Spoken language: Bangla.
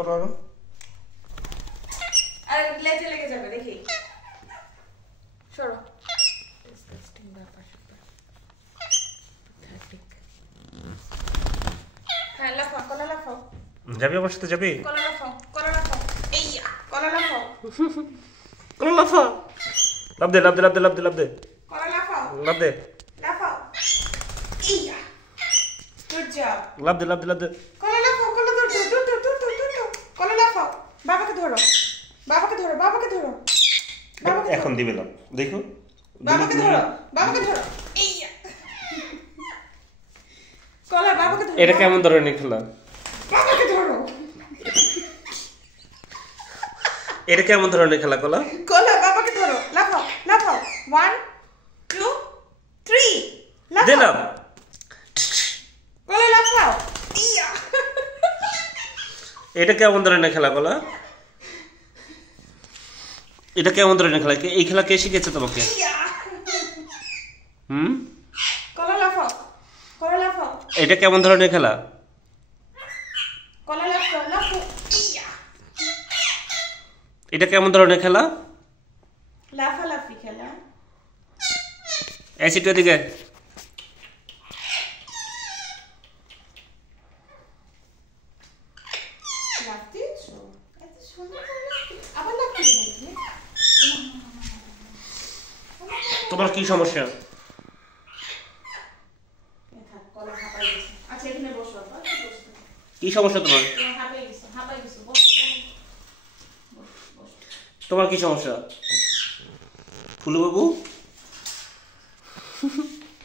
করো আরো। আর লেজে লেগে যাবে দেখি। সরো। ডিসকাস্টিং ব্যাপার স্যাপার। প্যাথেটিক। হ্যাঁ লাফাও, কলা লাফাও। যাবি আমার সাথে যাবি? কলা লাফাও, কলা লাফাও। এইয়া, কলা লাফাও। কলা লাফা। লাফ দে লাফ দে লাফ দে লাফ দে লাফ দে। কলা লাফাও। লাফ দে। লাফাও। এইয়া। Good job. লাফ দে লাফ দে লাফ দে। কলা লাফাও, কলা ধরো, ধরো। কলা লাফাও। বাবাকে ধরো। বাবাকে ধরো, বাবাকে ধরো। বাবাকে ধরো। এখন দিবে লাফ। দেখো। বাবাকে ধরো, বাবাকে ধরো। এইয়া। কলা বাবাকে ধরো। এটা কেমন ধরনের খেলা? বাবাকে ধরো। এটা কেমন ধরনের খেলা কলা? কলা বাবাকে ধরো। লাফাও, লাফাও। 1 2 3 দে লাফাও। লাফ। কলা লাফাও। ইয়া। এটা কেমন ধরনের খেলা কলা? এটা কেমন ধরনের খেলা? এই খেলা কে শিখেছে তোমাকে? ইয়া। হুম? কলা লাফাও। কলা লাফাও। এটা কেমন ধরনের খেলা? কলা লাফাও, লাফাও। ইয়া। এটা কেমন ধরনের খেলা? লাফালাফি খেলা। এই সিটু দিকে। লাফতেছো? এত সুন্দর করে লাফতে। আবার লাফতে দিবে তুমি? তোমার কি সমস্যা? থাক, কলা হাঁপাই গেছে। আচ্ছা এখানে বসো আপা, বসো। কি সমস্যা তোমার? তোমার হাঁপাই গেছে, হাঁপাই গেছে। বসো, বসো। তোমার কি সমস্যা ফুলু বাবু?